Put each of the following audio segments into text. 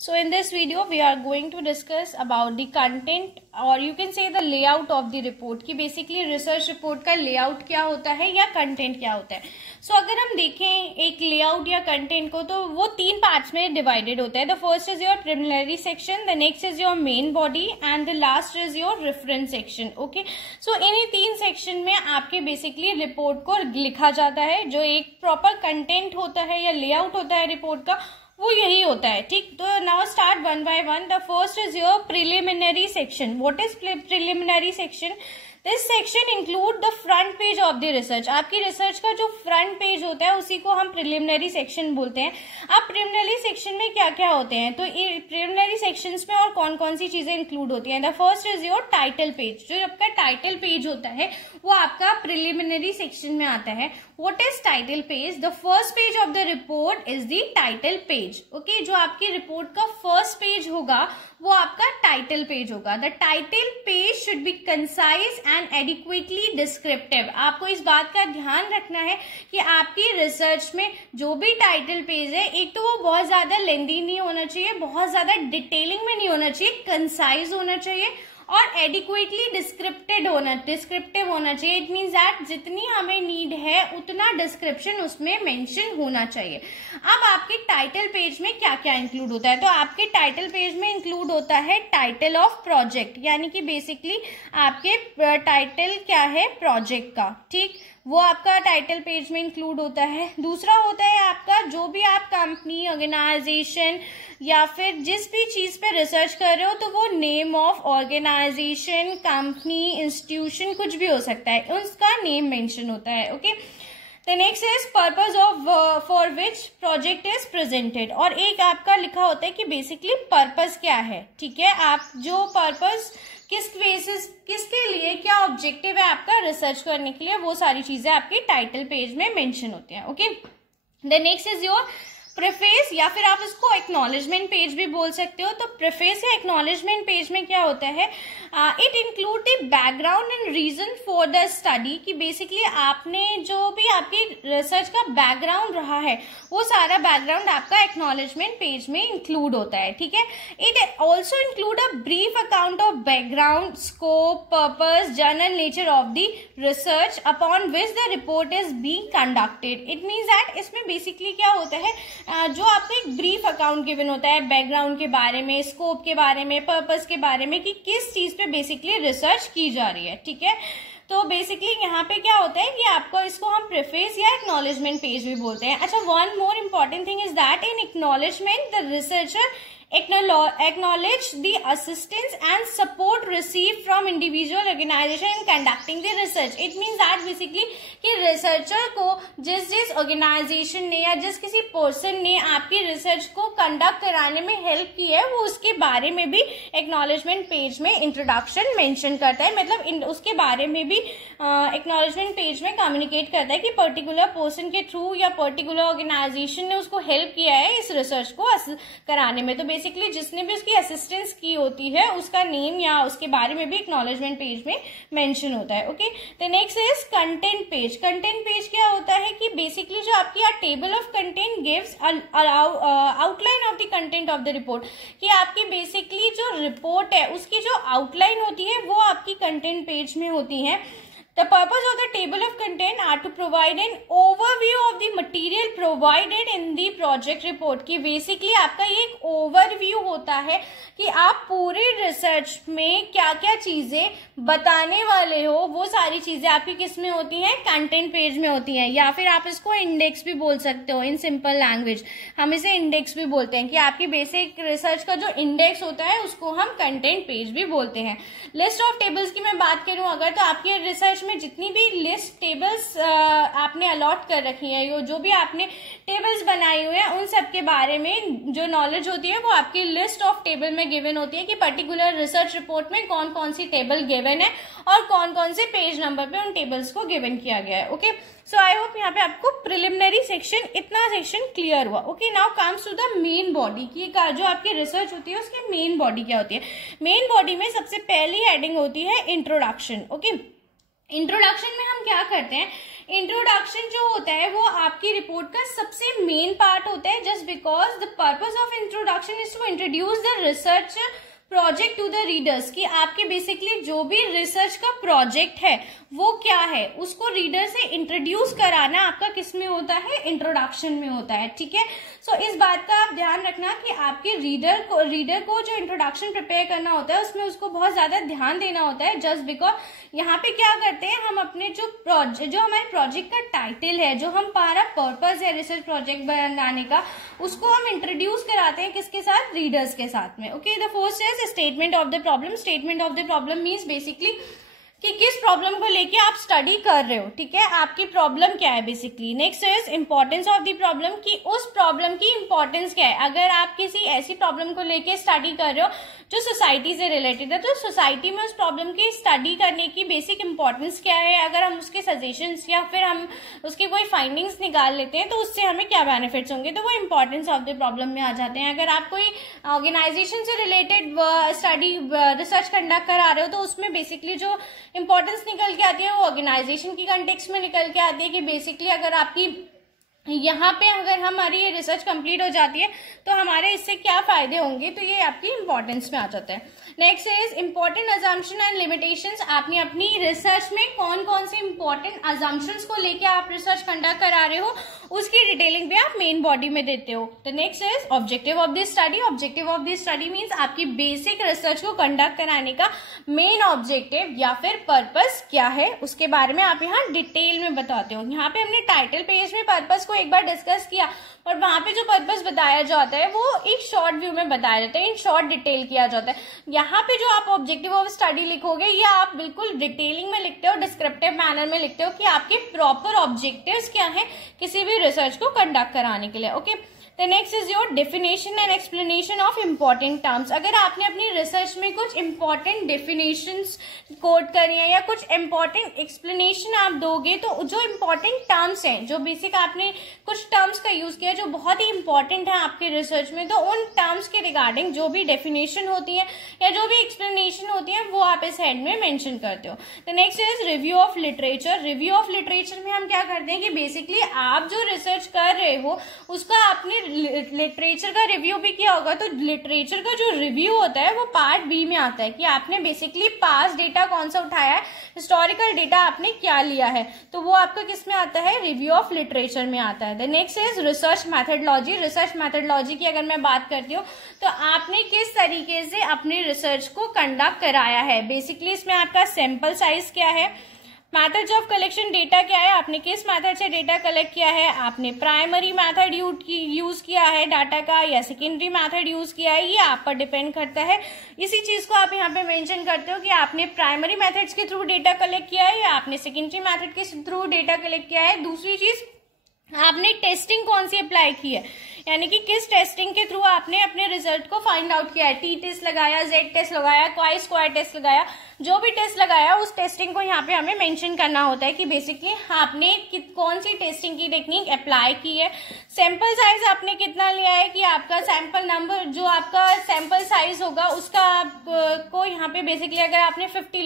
So in this video we are going to discuss about the content or you can say the layout of the report कि basically research report का layout क्या होता है या content क्या होता है. So अगर हम देखें एक layout या content को तो वो तीन parts में divided होता है. The first is your preliminary section, the next is your main body and the last is your reference section. Okay. So इन्हीं तीन section में आपके basically report को लिखा जाता है. जो एक proper content होता है या layout होता है report का वो यही होता है. ठीक, तो now start one by one. The first is your preliminary section. What is preliminary section? This section include the front page of the research. आपकी रिसर्च का जो फ्रंट पेज होता है उसी को हम प्रिलिमिनरी सेक्शन बोलते हैं. अब प्रिलिमिनरी सेक्शन में क्या क्या होते हैं, तो प्रिलिमिनरी सेक्शंस में और कौन कौन सी चीजें इंक्लूड होती हैं. The first is your title page. जो आपका टाइटल पेज होता है वो आपका प्रिलिमिनरी सेक्शन में आता है. What is title page? The first page of the report is the title page. Okay, जो आपकी रिपोर्ट का फर्स्ट पेज होगा वो आपका टाइटल पेज होगा. The title page should be concise and adequately descriptive. आपको इस बात का ध्यान रखना है कि आपकी रिसर्च में जो भी टाइटल पेज है एक तो वो बहुत ज्यादा लेंदी नहीं होना चाहिए, बहुत ज्यादा डिटेलिंग में नहीं होना चाहिए, कंसाइज होना चाहिए और एडिक्वेटली डिस्क्रिप्टिव होना चाहिए. इट मीन्स दैट जितनी हमें नीड है उतना डिस्क्रिप्शन उसमें मेंशन होना चाहिए. अब आपके टाइटल पेज में क्या क्या इंक्लूड होता है, तो आपके टाइटल पेज में इंक्लूड होता है टाइटल ऑफ प्रोजेक्ट, यानी कि बेसिकली आपके टाइटल क्या है प्रोजेक्ट का. ठीक, वो आपका टाइटल पेज में इंक्लूड होता है. दूसरा होता है आपका जो भी आप कंपनी, ऑर्गेनाइजेशन या फिर जिस भी चीज पे रिसर्च कर रहे हो तो वो name of organisation, company, institution कुछ भी हो सकता है, उसका नेम मेंशन होता है. Okay. The next is purpose of for which project is presented. और एक आपका लिखा होता है कि बेसिकली पर्पस क्या है. ठीक है, आप जो पर्पस किस बेसिस किसके लिए क्या ऑब्जेक्टिव है आपका रिसर्च करने के लिए, वो सारी चीजें आपकी टाइटल पेज में मेंशन होती हैं. Okay. The next is your preface या फिर आप इसको एक्नॉलेजमेंट पेज भी बोल सकते हो. तो प्रेफेस या एक्नॉलेजमेंट पेज में क्या होता है, it include the background and reason for the study. कि बेसिकली आपने जो भी आपकी रिसर्च का बैकग्राउंड रहा है वो सारा बैकग्राउंड आपका एक्नॉलेजमेंट पेज में इंक्लूड होता है. ठीक है. It also include a brief account of background, scope, purpose, general nature of the research upon which the report is being conducted. It means that इसमें बेसिकली क्या होता है, जो आपको एक ब्रीफ अकाउंट गिवन होता है बैकग्राउंड के बारे में, स्कोप के बारे में, पर्पस के बारे में कि किस चीज पे बेसिकली रिसर्च की जा रही है. ठीक है. तो बेसिकली यहाँ पे क्या होता है कि आपको इसको हम प्रेफेस या एक्नॉलेजमेंट पेज भी बोलते हैं. अच्छा, one more important thing is that in acknowledgement the researcher acknowledge the assistance and support received from individual organization in conducting the research. It means that basically कि researcher को जिस organisation ने या जिस किसी पर्सन ने आपकी रिसर्च को कंडक्ट कराने में हेल्प की है वो उसके बारे में भी एक्नॉलेजमेंट पेज में इंट्रोडक्शन मेंशन करता है. मतलब उसके बारे में भी एक्नॉलेजमेंट पेज में कम्युनिकेट करता है कि पर्टिकुलर पर्सन के थ्रू या पर्टिकुलर ऑर्गेनाइजेशन ने उसको हेल्प किया है इस रिसर्च को कराने में. तो बेसिकली जिसने भी उसकी असिस्टेंस की होती है उसका नेम या उसके बारे में भी एक्नॉलेजमेंट पेज में मेंशन होता है. Okay. The next is content page. Content page क्या होता है कि बेसिकली जो आपकी table of content gives outline of the content of the report. कि आपकी बेसिकली जो रिपोर्ट है उसकी जो आउटलाइन होती है वो आपकी कंटेंट पेज में होती है. The purpose of the table of content are to provide an overview of the material provided in the project report. कि basically आपका ये एक overview होता है कि आप पूरे रिसर्च में क्या क्या चीजें बताने वाले हो वो सारी चीजें आपकी किस में होती हैं, कंटेंट पेज में होती हैं. या फिर आप इसको इंडेक्स भी बोल सकते हो इन सिंपल लैंग्वेज. हम इसे इंडेक्स भी बोलते हैं कि आपकी बेसिक रिसर्च का जो इंडेक्स होता है उसको हम कंटेंट पेज भी बोलते हैं. लिस्ट ऑफ टेबल्स की मैं बात करूं अगर, तो आपकी रिसर्च में जितनी भी लिस्ट टेबल्स आपने अलॉट कर रखी है, जो भी आपने टेबल्स बनाई हुई है उन सब के बारे में जो नॉलेज होती है वो आपकी लिस्ट ऑफ टेबल में गिवन होती है कि पर्टिकुलर रिसर्च रिपोर्ट में कौन कौन सी टेबल गिवन है और कौन कौन से पेज नंबर पे उन टेबल्स को गिवन किया गया है. ओके. सो आई होप यहाँ पे आपको प्रिलिमिनरी सेक्शन इतना सेक्शन क्लियर हुआ. Okay. Now comes to the main body की जो आपकी रिसर्च होती है उसकी मेन बॉडी क्या होती है. मेन बॉडी में सबसे पहली हेडिंग होती है इंट्रोडक्शन. ओके. इंट्रोडक्शन में हम क्या करते हैं, इंट्रोडक्शन जो होता है वो आपकी रिपोर्ट का सबसे मेन पार्ट होता है, just because the purpose of introduction is to introduce the research project to the readers, कि आपके बेसिकली जो भी रिसर्च का प्रोजेक्ट है वो क्या है उसको रीडर से इंट्रोड्यूस कराना आपका किस में होता है, इंट्रोडक्शन में होता है, ठीक है। सो इस बात का आप ध्यान रखना कि आपके रीडर को जो इंट्रोडक्शन प्रिपेयर करना होता है उसमें उसको बहुत ज्यादा ध्यान देना होता है, जस्ट बिकॉज यहाँ पे क्या करते हैं हम अपने जो हमारे प्रोजेक्ट का टाइटल है, जो हमारा पर्पस है रिसर्च प्रोजेक्ट बनाने का, उसको हम इंट्रोड्यूस कराते हैं किसके साथ, रीडर्स के साथ में। Okay, the first is statement of the problem. Statement of the problem means basically कि किस प्रॉब्लम को लेके आप स्टडी कर रहे हो, ठीक है, आपकी प्रॉब्लम क्या है basically. Next is importance of the problem, कि उस प्रॉब्लम की इंपॉर्टेंस क्या है। अगर आप किसी ऐसी प्रॉब्लम को लेके स्टडी कर रहे हो जो सोसाइटी से रिलेटेड है, तो सोसाइटी में उस प्रॉब्लम की स्टडी करने की बेसिक इंपॉर्टेंस क्या है, अगर हम उसके सजेशंस या फिर हम उसके कोई फाइंडिंग्स निकाल लेते हैं तो उससे हमें क्या बेनिफिट्स होंगे, तो वो इंपॉर्टेंस ऑफ द प्रॉब्लम में आ जाते हैं। अगर आप कोई ऑर्गेनाइजेशन से रिलेटेड स्टडी रिसर्च कंडक्ट करा रहे हो तो उसमें बेसिकली जो इंपॉर्टेंस निकल के आती है वो ऑर्गेनाइजेशन की कंटेक्स्ट में निकल के आती है, कि बेसिकली अगर आपकी यहाँ पे अगर हमारी ये रिसर्च कंप्लीट हो जाती है तो हमारे इससे क्या फायदे होंगे, तो ये आपकी इंपॉर्टेंस में आ जाता है। Next is important assumption and limitations. आपने अपनी रिसर्च में कौन कौन से इंपॉर्टेंट अजम्पशंस को लेके आप रिसर्च कंडक्ट करा रहे हो उसकी डिटेलिंग भी आप मेन बॉडी में देते हो। तो next is objective of this study. Objective of this study means आपकी बेसिक रिसर्च को कंडक्ट कराने का मेन ऑब्जेक्टिव या फिर पर्पस क्या है उसके बारे में आप यहाँ डिटेल में बताते हो। यहाँ पे हमने टाइटल पेज में पर्पस को एक बार डिस्कस किया और वहां पे जो पर्पस बताया जाता है वो एक शॉर्ट व्यू में बताया जाता है, इन शॉर्ट डिटेल किया जाता है। यहाँ पे जो आप ऑब्जेक्टिव ऑफ स्टडी लिखोगे ये आप बिल्कुल डिटेलिंग में लिखते हो, डिस्क्रिप्टिव मैनर में लिखते हो कि आपके प्रॉपर ऑब्जेक्टिव्स क्या है किसी भी रिसर्च को कंडक्ट कराने के लिए। Okay, The next is your definition and explanation of important terms। अगर आपने अपनी रिसर्च में कुछ important definitions कोड करी है या कुछ important explanation आप दोगे तो जो important terms हैं, जो बेसिक आपने कुछ terms का यूज किया जो बहुत ही important है आपके रिसर्च में, तो उन terms के रिगार्डिंग जो भी definition होती है या जो भी explanation होती है वो आप इस हेड में मेंशन करते हो। The next is review of literature। review of literature में हम क्या करते हैं कि बेसिकली आप जो रिसर्च कर रहे हो उसका आपने लिटरेचर का रिव्यू भी किया होगा, तो लिटरेचर का जो रिव्यू होता है वो पार्ट बी में आता है कि आपने बेसिकली पास डेटा कौन सा उठाया है, हिस्टोरिकल डेटा आपने क्या लिया है, तो वो आपका किस में आता है, रिव्यू ऑफ लिटरेचर में आता है। The next is research methodology. Research methodology की अगर मैं बात करती हूँ तो आपने किस तरीके से अपने रिसर्च को कंडक्ट कराया है, बेसिकली इसमें आपका सैंपल साइज क्या है, मेथड्स ऑफ कलेक्शन डेटा क्या है, आपने किस मेथड से डेटा कलेक्ट किया है, आपने प्राइमरी मेथड यूज किया है डाटा का या सेकेंडरी मेथड यूज किया है, ये आप पर डिपेंड करता है। इसी चीज को आप यहाँ पे मेंशन करते हो कि आपने प्राइमरी मेथड्स के थ्रू डेटा कलेक्ट किया है या आपने सेकेंडरी मेथड के थ्रू डेटा कलेक्ट किया है। दूसरी चीज, आपने टेस्टिंग कौन सी अप्लाई की है, यानी कि किस टेस्टिंग के थ्रू आपने अपने रिजल्ट को फाइंड आउट किया है, टी टेस्ट लगाया, जेड टेस्ट लगाया, क्वाई स्क्वायर टेस्ट लगाया, जो भी टेस्ट लगाया उस टेस्टिंग को यहाँ पे हमें मेंशन करना होता है कि बेसिकली आपने कौन सी टेस्टिंग की टेक्निक अप्लाई की है। सैंपल साइज आपने कितना लिया है कि आपका सैंपल नंबर जो आपका सैंपल साइज होगा उसका आपको यहाँ पे बेसिकली अगर आपने 50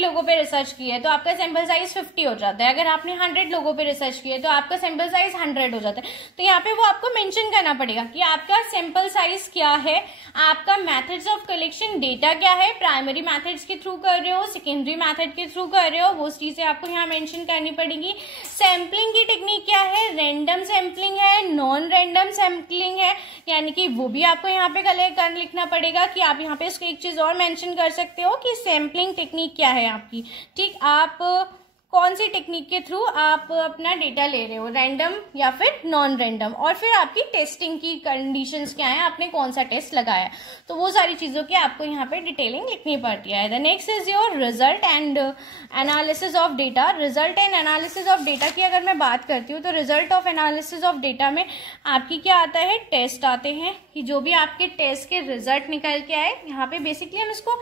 लोगों पे रिसर्च की है तो आपका सैंपल साइज 50 हो जाता है, अगर आपने 100 लोगों पे रिसर्च की है तो आपका सैंपल साइज 100 हो जाता है। तो यहाँ पे वो आपको मेंशन करना पड़ेगा कि आपका सैंपल साइज क्या है, आपका मेथड्स ऑफ कलेक्शन डेटा क्या है, प्राइमरी मेथड्स के थ्रू कर रहे हो, सेकेंडरी मेथड के थ्रू कर रहे हो, वो चीजें आपको यहाँ मेंशन करनी पड़ेगी। सैम्पलिंग की टेक्निक क्या है, रैंडम सैम्पलिंग है, नॉन रैंडम सैम्पलिंग है, यानी कि वो भी आपको यहाँ पे कलेक्ट कर लिखना पड़ेगा कि आप यहाँ पे इसको एक चीज और मेंशन कर सकते हो कि सैम्पलिंग टेक्निक क्या है आपकी, ठीक, आप कौन सी टेक्निक के थ्रू आप अपना डेटा ले रहे हो, रैंडम या फिर नॉन रैंडम, और फिर आपकी टेस्टिंग की कंडीशंस क्या है, आपने कौन सा टेस्ट लगाया, तो वो सारी चीजों की आपको यहाँ पे डिटेलिंग लिखनी पड़ती है। The next is your result and analysis of data. Result and analysis of data की अगर मैं बात करती हूँ तो result of analysis of data में आपकी क्या आता है, टेस्ट आते हैं कि जो भी आपके टेस्ट के रिजल्ट निकल के आए, यहाँ पे बेसिकली हम इसको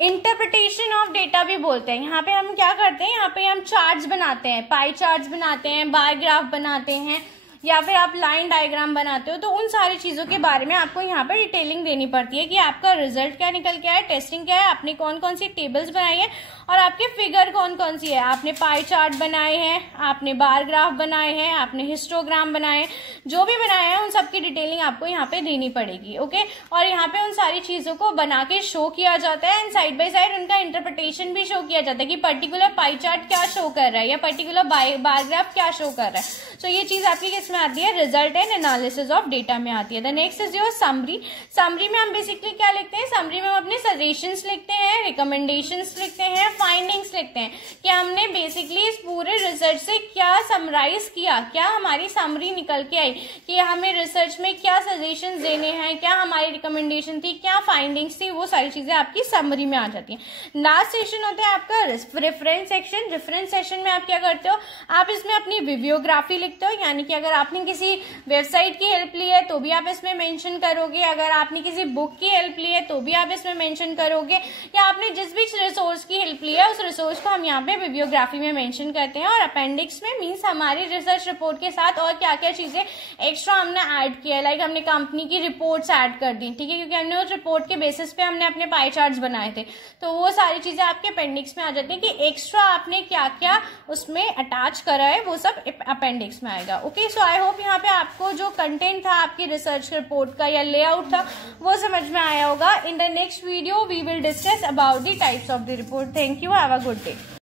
इंटरप्रिटेशन ऑफ डेटा भी बोलते हैं। यहाँ पे हम क्या करते हैं, यहाँ पे हम चार्ट्स बनाते हैं, पाई चार्ट्स बनाते हैं, बार ग्राफ बनाते हैं, या फिर आप लाइन डायग्राम बनाते हो, तो उन सारी चीजों के बारे में आपको यहाँ पर डिटेलिंग देनी पड़ती है कि आपका रिजल्ट क्या निकल के आया, टेस्टिंग क्या है, आपने कौन कौन सी टेबल्स बनाई है और आपके फिगर कौन कौन सी है, आपने पाई चार्ट बनाए हैं, आपने बार ग्राफ बनाए हैं, आपने हिस्टोग्राम बनाए, जो भी बनाए हैं उन सबकी डिटेलिंग आपको यहाँ पे देनी पड़ेगी। ओके, और यहाँ पे उन सारी चीजों को बना के शो किया जाता है एंड साइड बाय साइड उनका इंटरप्रिटेशन भी शो किया जाता है कि पर्टिकुलर पाई चार्ट क्या शो कर रहा है या पर्टिकुलर बार ग्राफ क्या शो कर रहा है। सो ये चीज आपकी किसमें आती है, result and analysis of data में आती है। The next is your summary. Summary में हम बेसिकली क्या लिखते हैं, समरी में हम अपने सजेशंस लिखते हैं, रिकमेंडेशंस लिखते हैं, फाइंडिंग्स लिखते हैं कि हमने बेसिकली इस पूरे रिसर्च से क्या समराइज किया, क्या हमारी समरी निकल के आई कि हमें रिसर्च में क्या सजेशंस देने हैं, क्या हमारी रिकमेंडेशन थी, क्या फाइंडिंग्स थी, वो सारी चीजें आपकी समरी में आ जाती हैं। लास्ट सेक्शन होता है आपका रेफरेंस सेक्शन। रेफरेंस सेक्शन में आप क्या करते हो, आप इसमें अपनी बिब्लियोग्राफी लिखते हो, यानी कि अगर आपने किसी वेबसाइट की हेल्प ली है तो भी आप इसमें मेंशन करोगे, अगर आपने किसी बुक की हेल्प ली है तो भी आप इसमें मेंशन करोगे, या आपने जिस भी रिसोर्स की हेल्प ली है उस रिसोर्स को हम यहाँ पे बिब्लियोग्राफी में मेंशन करते हैं। और अपेंडिक्स में मींस हमारी रिसर्च रिपोर्ट के साथ और क्या क्या चीजें एक्स्ट्रा हमने ऐड किया है, लाइक हमने कंपनी की रिपोर्ट्स ऐड कर दी, ठीक है, क्योंकि हमने उस रिपोर्ट के बेसिस पे हमने अपने पाई चार्ट्स बनाए थे, तो वो सारी चीजें आपके अपेंडिक्स में आ जाती है कि एक्स्ट्रा आपने क्या क्या उसमें अटैच करा है, वो सब अपेंडिक्स में आएगा। ओके, सो आई होप यहाँ पे आपको जो कंटेंट था आपकी रिसर्च रिपोर्ट का या लेआउट था वो समझ में आया होगा। In the next video we will discuss about the types of the report. Thank you, have a good day.